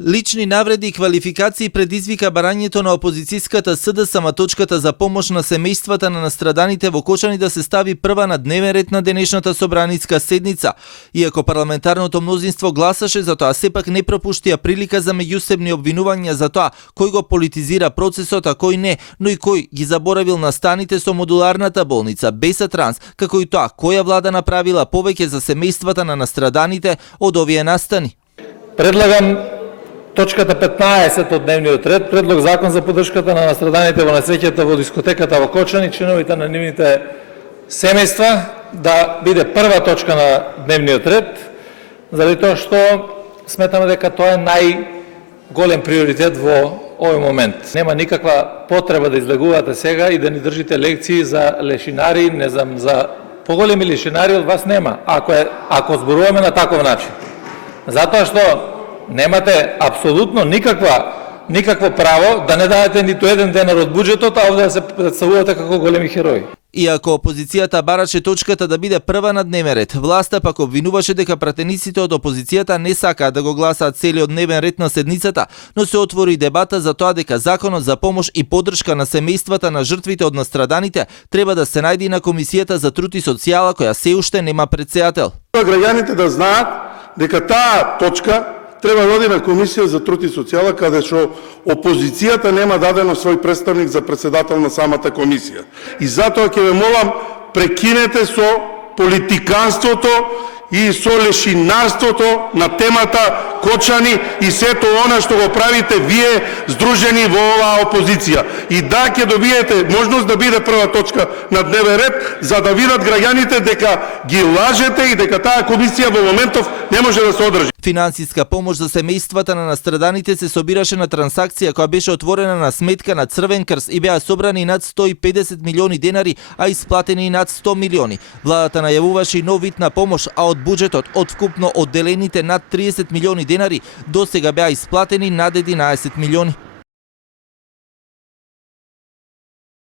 Лични навреди и квалификации предизвика барањето на опозицијската СДСМ точката за помош на семејствата на настраданите во Кочани да се стави прва на дневен ред на денешната собраниска седница. Иако парламентарното мнозинство гласаше за тоа, сепак не пропуштија прилика за меѓусебни обвинувања за тоа кој го политизира процесот, а кој не, но и кој ги заборавил настаните со модуларната болница Беса Транс, како и тоа која влада направила повеќе за семејствата на настраданите од овие настани. Предлагам точката 15 од дневниот ред, предлог закон за поддршката на настраданите во несреќата во дискотеката во Кочани, членовите на нивните семејства, да биде прва точка на дневниот ред, заради тоа што сметаме дека тоа е најголем приоритет во овој момент. Нема никаква потреба да излегувате сега и да ни држите лекции за лешинари, не знам, за поголеми лешинари од вас нема, ако зборуваме на таков начин. Затоа што немате апсолутно никакво право да не дадете ниту еден денар од буџетот, а овде да се представувате како големи херои. Иако опозицијата бараше точката да биде прва на дневен ред, власта пак обвинуваше дека пратениците од опозицијата не сакаат да го гласаат целиот дневен ред на седницата, но се отвори дебата за тоа дека законот за помош и поддршка на семејствата на жртвите од настраданите треба да се најде на Комисијата за труд и социјала, која се уште нема претседател. Граѓаните да знаат дека таа точка треба да оди на Комисија за труд и социјала, каде што опозицијата нема дадено свој представник за председател на самата комисија. И затоа ќе ве молам, прекинете со политиканството и со лешинарството на темата Кочани и сето она што го правите вие здружени во оваа опозиција. И да, ќе добиете можност да биде прва точка на дневен ред, за да видат граѓаните дека ги лажете и дека таа комисија во моментов не може да се одржи. Финансиска помош за семејствата на настраданите се собираше на трансакција која беше отворена на сметка на Црвен крст и беа собрани над 150 милиони денари, а исплатени над 100 милиони. Владата најавуваше и нов вид на помош, а од буџетот од вкупно одделените над 30 милиони денари, до сега беа исплатени над 11 милиони.